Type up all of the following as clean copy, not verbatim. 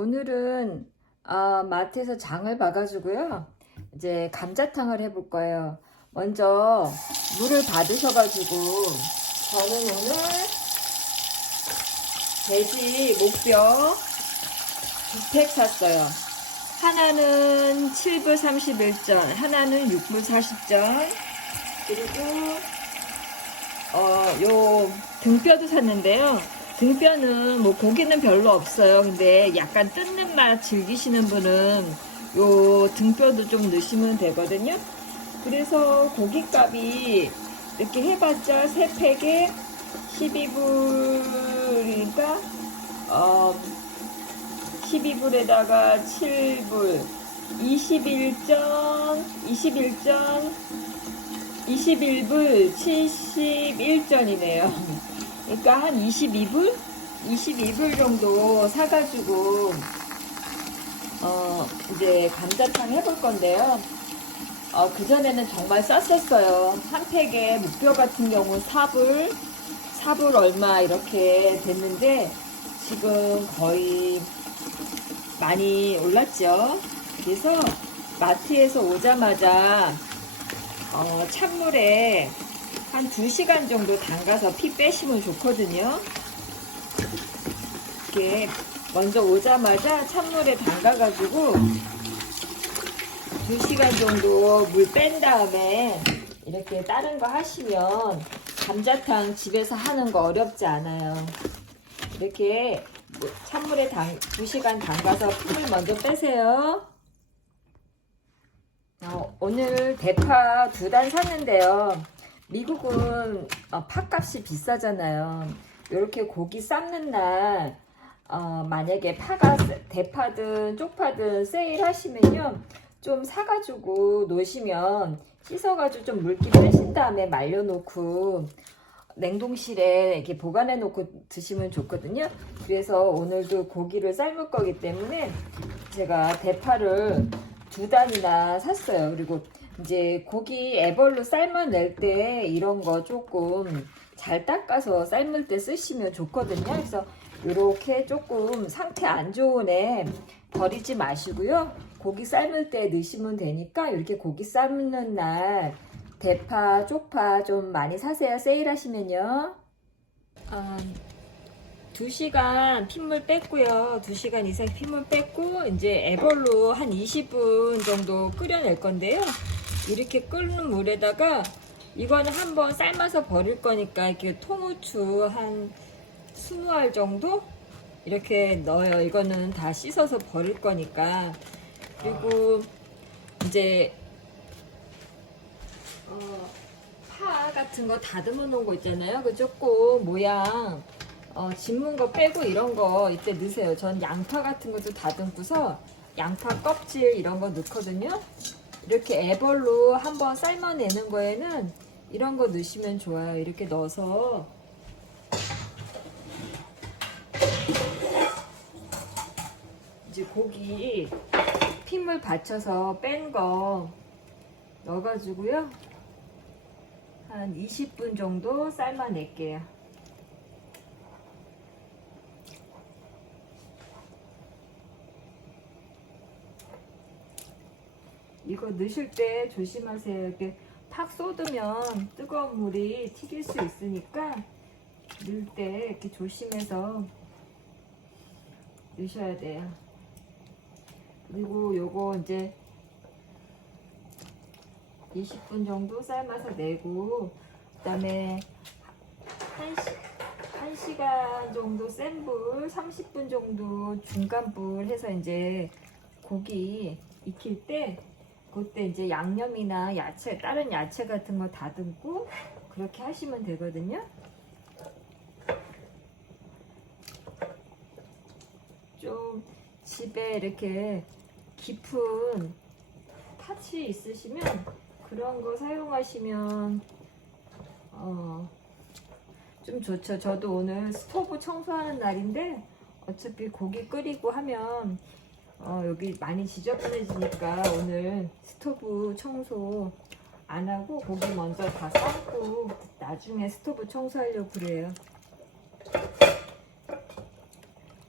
오늘은 마트에서 장을 봐가지고요. 이제 감자탕을 해볼 거예요. 먼저 물을 받으셔가지고 저는 오늘 돼지 목뼈 2팩 샀어요. 하나는 7불 31전, 하나는 6불 40전, 그리고 요 등뼈도 샀는데요. 등뼈는 뭐 고기는 별로 없어요. 근데 약간 뜯는 맛 즐기시는 분은 요 등뼈도 좀 넣으시면 되거든요. 그래서 고깃값이 이렇게 해봤자 3팩에 12불이니까 12불에다가 7불 21불 71전이네요. 그러니까 한 22불 정도 사가지고 이제 감자탕 해볼 건데요. 그전에는 정말 쌌었어요. 한 팩에 무뼈 같은 경우 4불 얼마 이렇게 됐는데 지금 거의 많이 올랐죠. 그래서 마트에서 오자마자 찬물에 한 2시간 정도 담가서 피 빼시면 좋거든요. 이렇게 먼저 오자마자 찬물에 담가가지고 2시간 정도 물 뺀 다음에 이렇게 다른 거 하시면 감자탕 집에서 하는 거 어렵지 않아요. 이렇게 찬물에 2시간 담가서 피를 먼저 빼세요. 오늘 대파 2단 샀는데요. 미국은 팥값이 비싸잖아요. 이렇게 고기 삶는 날 만약에 대파든 쪽파든 세일 하시면요, 좀 사가지고 놓으시면 씻어가지고 좀 물기 빼신 다음에 말려놓고 냉동실에 이렇게 보관해 놓고 드시면 좋거든요. 그래서 오늘도 고기를 삶을 거기 때문에 제가 대파를 2단이나 샀어요. 그리고 이제 고기 애벌로 삶아낼 때 이런 거 조금 잘 닦아서 삶을 때 쓰시면 좋거든요. 그래서 이렇게 조금 상태 안 좋은 애 버리지 마시고요. 고기 삶을 때 넣으시면 되니까 이렇게 고기 삶는 날 대파, 쪽파 좀 많이 사세요. 세일하시면요. 2시간 핏물 뺐고요. 2시간 이상 핏물 뺐고 이제 애벌로 한 20분 정도 끓여낼 건데요. 이렇게 끓는 물에다가 이거는 한번 삶아서 버릴 거니까 이렇게 통후추 한 20알 정도 이렇게 넣어요. 이거는 다 씻어서 버릴 거니까. 그리고 이제 파 같은 거 다듬어 놓은 거 있잖아요. 그 조금 모양 짓문 거 빼고 이런 거 이때 넣으세요. 전 양파 같은 것도 다듬고서 양파 껍질 이런 거 넣거든요. 이렇게 애벌로 한번 삶아내는 거에는 이런 거 넣으시면 좋아요. 이렇게 넣어서 이제 고기 핏물 받쳐서 뺀 거 넣어가지고요. 한 20분 정도 삶아낼게요. 이거 넣으실 때 조심하세요. 이렇게 팍 쏟으면 뜨거운 물이 튀길 수 있으니까 넣을 때 이렇게 조심해서 넣으셔야 돼요. 그리고 요거 이제 20분 정도 삶아서 내고, 그 다음에 1시간 정도 센 불, 30분 정도 중간 불 해서 이제 고기 익힐 때 그때 이제 양념이나 야채, 다른 야채 같은 거 다듬고 그렇게 하시면 되거든요. 좀 집에 이렇게 깊은 탓이 있으시면 그런 거 사용하시면 좀 좋죠. 저도 오늘 스토브 청소하는 날인데 어차피 고기 끓이고 하면 여기 많이 지저분해지니까 오늘 스토브 청소 안 하고 고기 먼저 다 삶고 나중에 스토브 청소하려고 그래요.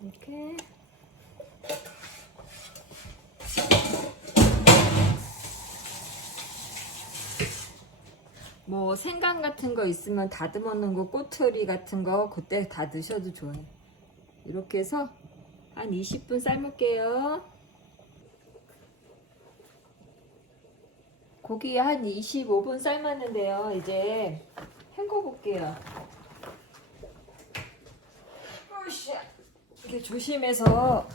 이렇게 뭐 생강 같은 거 있으면 다듬어 놓은 거, 꼬투리 같은 거 그때 다 넣으셔도 좋아요. 이렇게 해서 한 20분 삶을게요. 고기 한 25분 삶았는데요. 이제 헹궈 볼게요. 이렇게 조심해서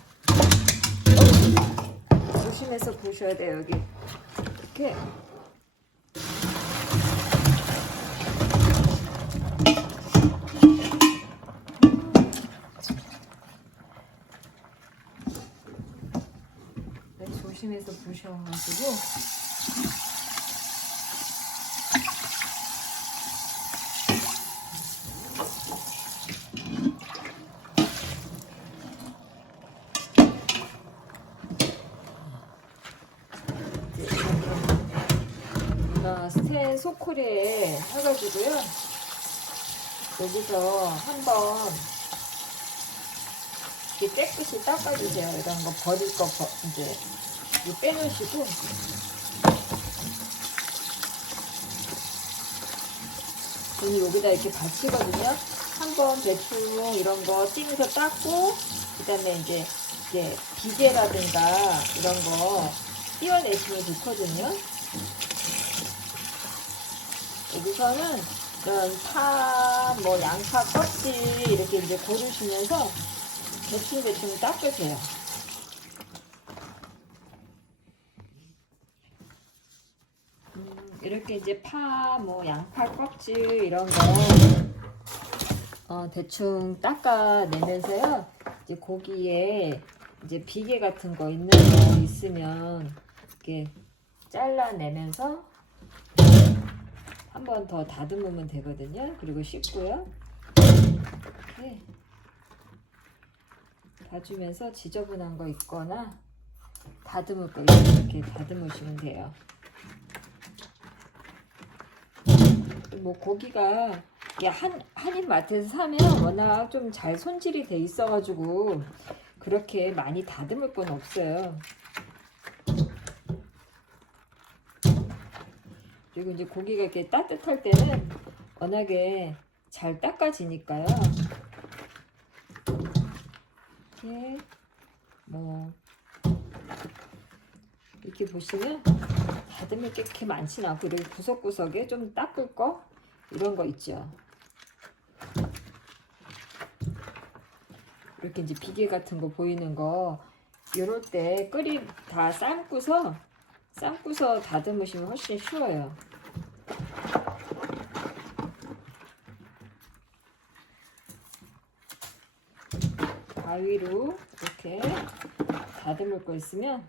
보셔야 돼요. 여기 이렇게 조심해서 부셔가지고 스텐 소쿠리에 해가지고요. 여기서 한번 이렇게 깨끗이 닦아주세요. 이런 거 버릴 거 이제 이거 빼놓으시고 그리고 여기다 이렇게 받치거든요. 한번 대충 이런 거 띵해서 닦고 그 다음에 이제 비계라든가 이런 거 띄워내시면 좋거든요. 여기서는 이런 파, 뭐 양파 껍질 이렇게 이제 고르시면서 대충 닦으세요. 이렇게 이제 파, 뭐 양파 껍질 이런 거 대충 닦아내면서요. 이제 고기에 이제 비계 같은 거 있는 거 있으면 이렇게 잘라내면서 한 번 더 다듬으면 되거든요. 그리고 씻고요. 이렇게 봐주면서 지저분한 거 있거나 다듬을 거 이렇게 다듬으시면 돼요. 뭐 고기가 한인마트에서 사면 워낙 좀 잘 손질이 돼 있어가지고 그렇게 많이 다듬을 건 없어요. 그리고 이제 고기가 이렇게 따뜻할 때는 워낙에 잘 닦아지니까요. 이렇게 뭐 이렇게 보시면 다듬을 게 그렇게 많지는 않고 이렇게 구석구석에 좀 닦을 거 이런 거 있죠. 이렇게 이제 비계 같은 거 보이는 거 이럴 때 다 삶고서 다듬으시면 훨씬 쉬워요. 가위로 이렇게 다듬을 거 있으면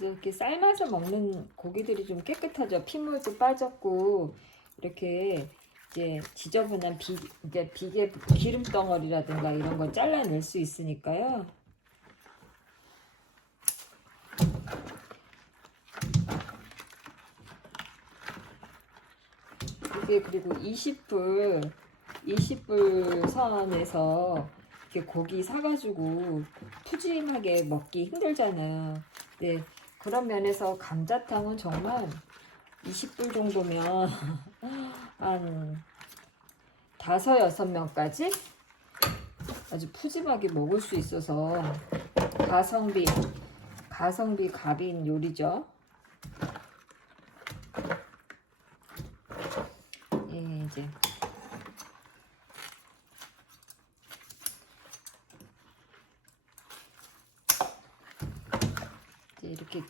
이렇게 삶아서 먹는 고기들이 좀 깨끗하죠. 핏물도 빠졌고 이렇게 이제 지저분한 비계 기름 덩어리라든가 이런 거 잘라낼 수 있으니까요. 이게 그리고 20불 선에서 이렇게 고기 사가지고 푸짐하게 먹기 힘들잖아요. 네. 그런 면에서 감자탕은 정말 20불 정도면 한 5-6명까지 아주 푸짐하게 먹을 수 있어서 가성비 갑인 요리죠. 예, 이제 이렇게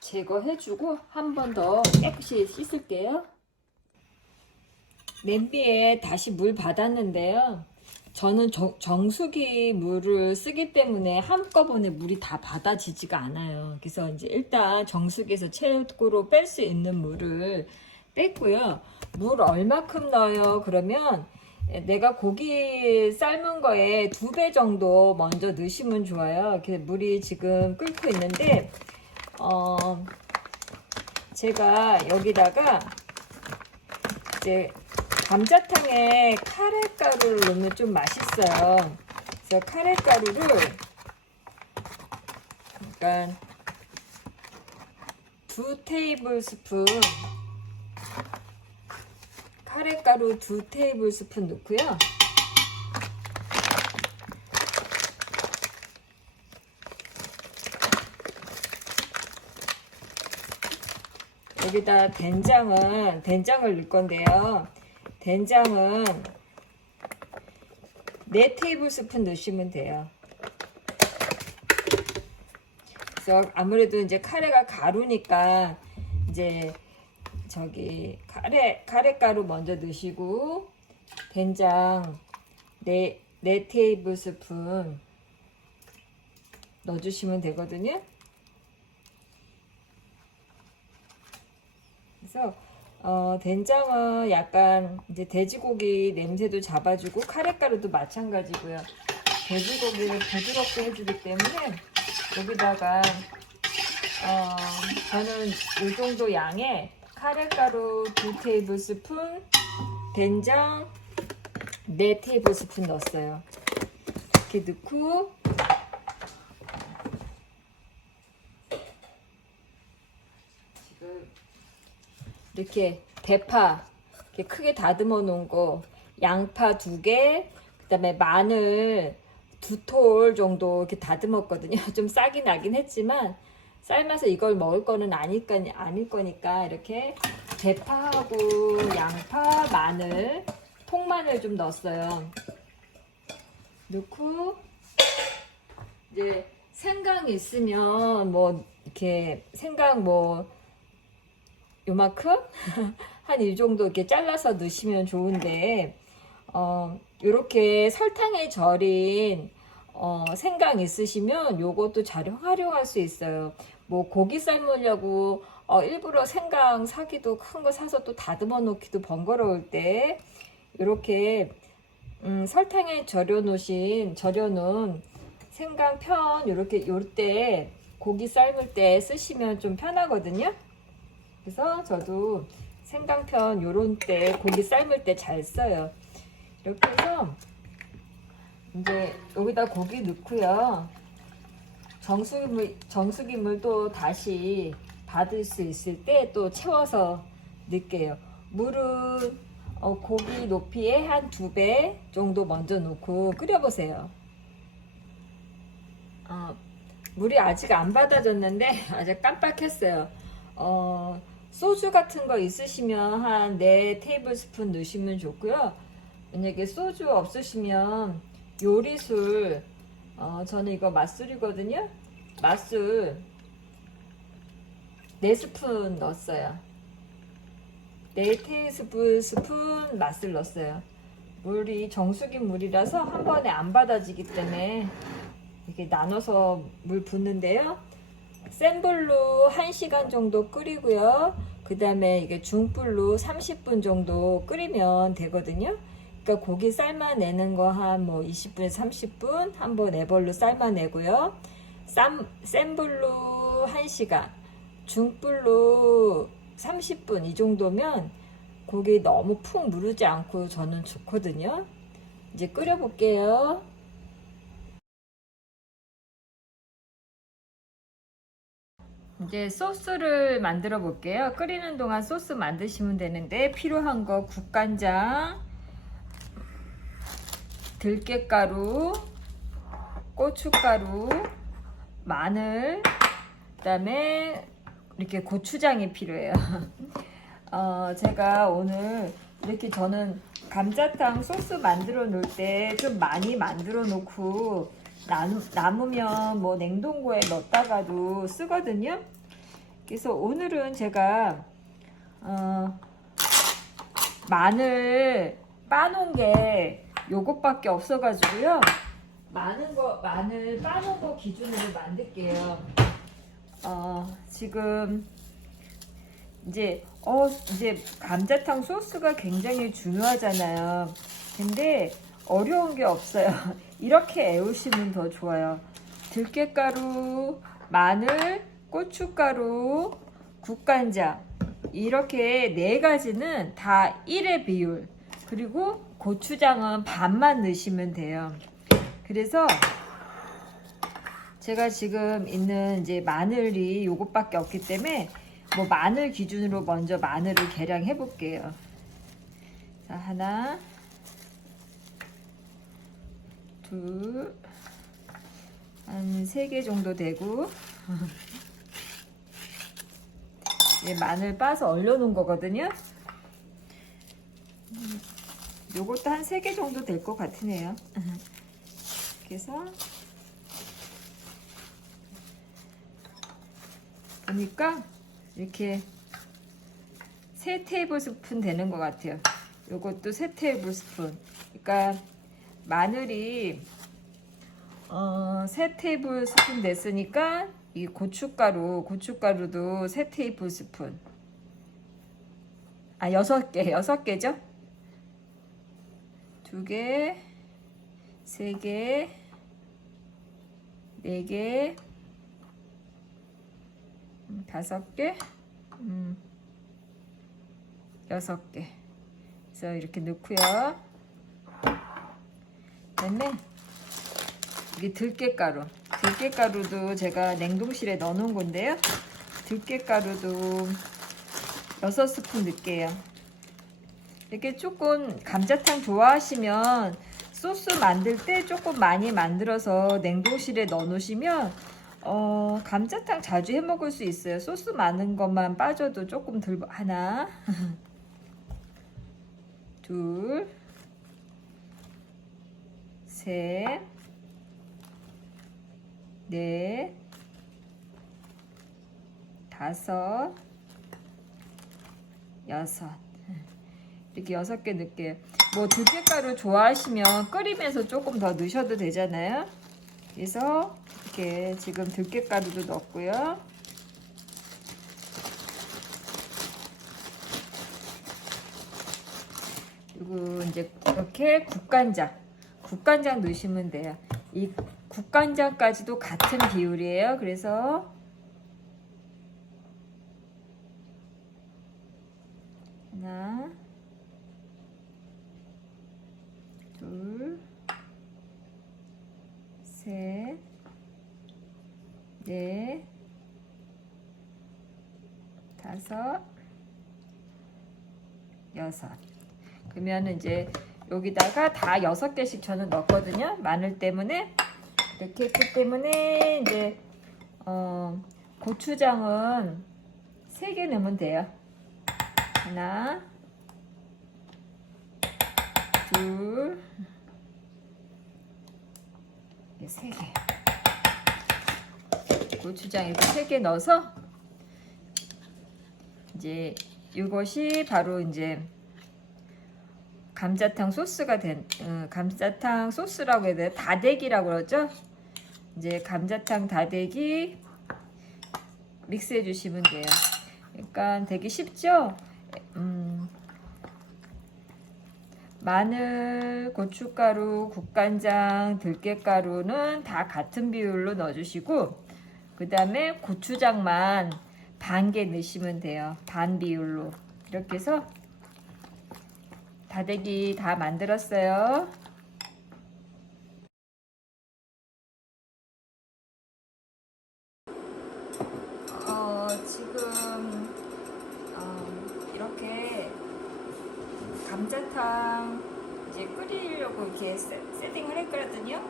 제거해주고 한 번 더 깨끗이 씻을게요. 냄비에 다시 물 받았는데요. 저는 정수기 물을 쓰기 때문에 한꺼번에 물이 다 받아지지가 않아요. 그래서 이제 일단 정수기에서 최고로 뺄 수 있는 물을 뺐고요. 물 얼마큼 넣어요? 그러면 내가 고기 삶은 거에 2배 정도 먼저 넣으시면 좋아요. 이렇게 물이 지금 끓고 있는데 제가 여기다가 이제 감자탕에 카레가루를 넣으면 좀 맛있어요. 그래서 카레가루를 약간 2테이블스푼 카레가루 2테이블스푼 넣고요. 여기다 된장을 넣을 건데요. 된장은 4테이블스푼 넣으시면 돼요. 그래서 아무래도 이제 카레가 가루니까 이제 카레가루 먼저 넣으시고 된장 4테이블스푼 넣어주시면 되거든요. 그래서 된장은 약간 이제 돼지고기 냄새도 잡아주고 카레가루도 마찬가지고요. 돼지고기를 부드럽게 해주기 때문에 여기다가 저는 이 정도 양의 카레가루 2테이블스푼, 된장 4테이블스푼 넣었어요. 이렇게 넣고 지금 이렇게 대파 이렇게 크게 다듬어 놓은 거, 양파 2개, 그 다음에 마늘 2톨 정도 이렇게 다듬었거든요. 좀 싹이 나긴 했지만 삶아서 이걸 먹을 거는 아닐 거니까 이렇게 대파하고 양파, 마늘, 통마늘 좀 넣었어요. 넣고 이제 생강 있으면 뭐 이렇게 생강 뭐 요만큼 한 이 정도 이렇게 잘라서 넣으시면 좋은데 이렇게 설탕에 절인 생강 있으시면 요것도 잘 활용할 수 있어요. 뭐 고기 삶으려고 일부러 생강 사기도 큰 거 사서 또 다듬어 놓기도 번거로울 때 이렇게 설탕에 절여놓은 생강 편 이렇게 요 때 고기 삶을 때 쓰시면 좀 편하거든요. 그래서 저도 생강편 요런 때 고기 삶을 때 잘 써요. 이렇게 해서 이제 여기다 고기 넣고요. 정수기물도 다시 받을 수 있을 때 또 채워서 넣을게요. 물은 고기 높이에 한 2배 정도 먼저 넣고 끓여보세요. 물이 아직 안 받아졌는데 아직 깜빡했어요. 소주 같은 거 있으시면 한 4테이블스푼 넣으시면 좋고요. 만약에 소주 없으시면 요리술, 저는 이거 맛술이거든요. 맛술 4스푼 넣었어요. 4테이블스푼 맛술 넣었어요. 물이 정수기 물이라서 한 번에 안 받아지기 때문에 이렇게 나눠서 물 붓는데요. 센 불로 1시간 정도 끓이고요. 그 다음에 이게 중불로 30분 정도 끓이면 되거든요. 그러니까 고기 삶아내는 거 한 뭐 20분에서 30분 한번 애벌로 삶아내고요. 센 불로 1시간, 중불로 30분 이 정도면 고기 너무 푹 무르지 않고 저는 좋거든요. 이제 끓여 볼게요. 이제 소스를 만들어 볼게요. 끓이는 동안 소스 만드시면 되는데 필요한 거 국간장, 들깨가루, 고춧가루, 마늘, 그 다음에 이렇게 고추장이 필요해요. 제가 오늘 이렇게 저는 감자탕 소스 만들어 놓을 때 좀 많이 만들어 놓고 남으면 뭐 냉동고에 넣었다가도 쓰거든요. 그래서 오늘은 제가 마늘 빠놓은 게 요것밖에 없어가지고요. 마늘 빠놓은 거 기준으로 만들게요. 지금 이제 감자탕 소스가 굉장히 중요하잖아요. 근데 어려운 게 없어요. 이렇게 애우시면 더 좋아요. 들깨가루, 마늘, 고춧가루, 국간장, 이렇게 네 가지는 다 1의 비율. 그리고 고추장은 반만 넣으시면 돼요. 그래서 제가 지금 있는 이제 마늘이 요것밖에 없기 때문에 뭐 마늘 기준으로 먼저 마늘을 계량해 볼게요. 자, 하나, 둘, 한 3개 정도 되고 마늘 빠서 얼려 놓은 거거든요. 요것도 한 3개 정도 될 것 같으네요. 그래서 보니까 이렇게 3테이블스푼 되는 것 같아요. 요것도 3테이블스푼. 그러니까 마늘이 3테이블스푼 됐으니까 이 고춧가루도 3테이블스푼. 6개죠? 2개, 3개, 4개, 5개, 6개. 그래서 이렇게 넣고요. 그다음에 이게 들깨가루도 제가 냉동실에 넣어놓은 건데요. 들깨가루도 6스푼 넣을게요. 이렇게 조금 감자탕 좋아하시면 소스 만들 때 조금 많이 만들어서 냉동실에 넣어 놓으시면 감자탕 자주 해 먹을 수 있어요. 소스 많은 것만 빠져도 조금 덜. 하나, 둘, 셋, 넷, 5, 6. 이렇게 6개 넣을게요. 뭐 들깨가루 좋아하시면 끓이면서 조금 더 넣으셔도 되잖아요. 그래서 이렇게 지금 들깨가루도 넣었고요. 그리고 이제 이렇게 국간장 넣으시면 돼요. 이 국간장까지도 같은 비율이에요. 그래서 하나, 둘, 셋, 넷, 5, 6. 그러면 이제 여기다가 다 6개씩 저는 넣었거든요. 마늘 때문에 이렇게 했기 때문에 이제 고추장은 3개 넣으면 돼요. 하나, 둘, 3개. 고추장 이렇게 3개 넣어서 이제 이것이 바로 이제 감자탕 소스가 감자탕 소스라고 해야 돼요. 다대기라고 그러죠. 이제 감자탕 다대기 믹스해 주시면 돼요. 그러니까 되게 쉽죠. 마늘, 고춧가루, 국간장, 들깨가루는 다 같은 비율로 넣어주시고, 그 다음에 고추장만 반 개 넣으시면 돼요. 반 비율로. 이렇게 해서 다대기 다 만들었어요. 지금 이렇게 감자탕 이제 끓이려고 이렇게 세팅을 했거든요.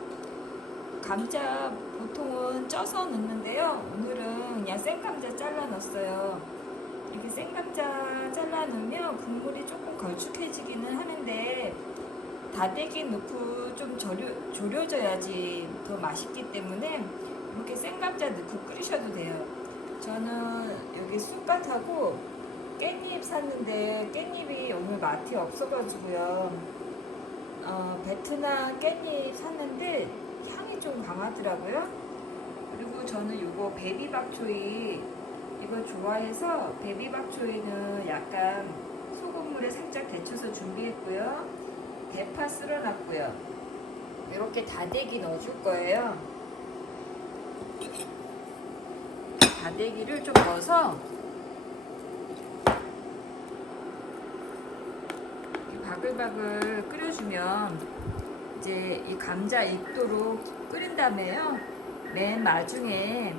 감자 보통은 쪄서 넣는데요. 오늘은 그냥 생감자 잘라 넣었어요. 이렇게 생감자 잘라 넣으면 국물이 조금 걸쭉해지기는 하는데 다대기 넣고 좀 졸여져야지 더 맛있기 때문에 이렇게 생감자 넣고 끓이셔도 돼요. 저는 여기 쑥갓하고 깻잎 샀는데 깻잎이 오늘 마트에 없어가지고요. 베트남 깻잎 샀는데 향이 좀 강하더라고요. 그리고 저는 요거 베비박초이 이거 좋아해서 베비박초이는 약간 소금물에 살짝 데쳐서 준비했고요. 대파 쓸어놨고요. 이렇게 다대기 넣어줄 거예요. 다대기를 좀 넣어서 바글바글 끓여주면 이제 이 감자 익도록 끓인 다음에요. 맨 마중에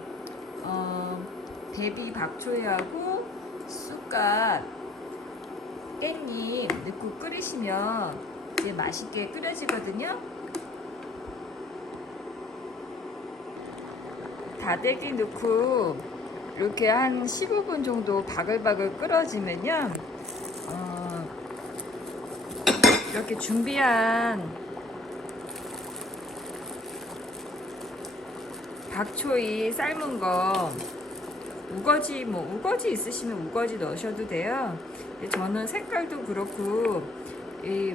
베비 박초이하고 쑥갓, 깻잎 넣고 끓이시면 이제 맛있게 끓여지거든요. 다대기 넣고 이렇게 한 15분 정도 바글바글 끓여지면요. 이렇게 준비한 박초이 삶은 거, 우거지 우거지 있으시면 우거지 넣으셔도 돼요. 저는 색깔도 그렇고 이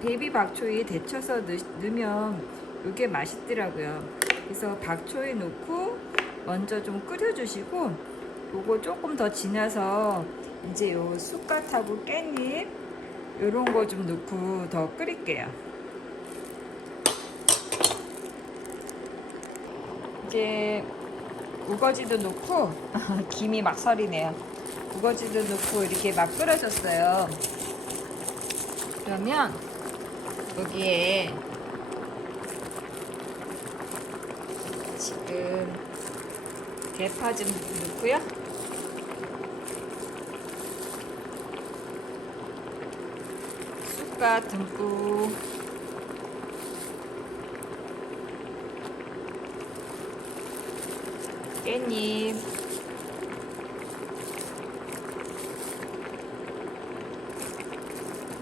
베이비 박초이 데쳐서 넣으면 이게 맛있더라고요. 그래서 박초이 넣고 먼저 좀 끓여주시고, 요거 조금 더 지나서 이제 요 쑥갓하고 깻잎 요런 거 좀 넣고 더 끓일게요. 이제 우거지도 넣고 김이 막 서리네요. 우거지도 넣고 이렇게 막 끓여줬어요. 그러면 여기에 지금 대파 좀 넣고요. 쑥갓 듬뿍, 깻잎,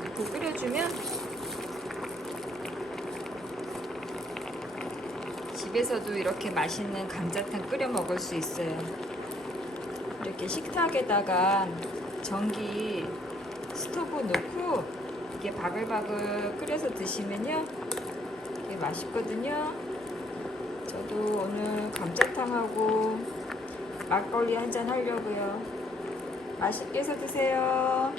넣고 끓여주면 집에서도 이렇게 맛있는 감자탕 끓여 먹을 수 있어요. 이렇게 식탁에다가 전기 스토브 놓고 이게 바글바글 끓여서 드시면요, 이게 맛있거든요. 저도 오늘 감자탕하고 막걸리 한잔 하려고요. 맛있게 해서 드세요.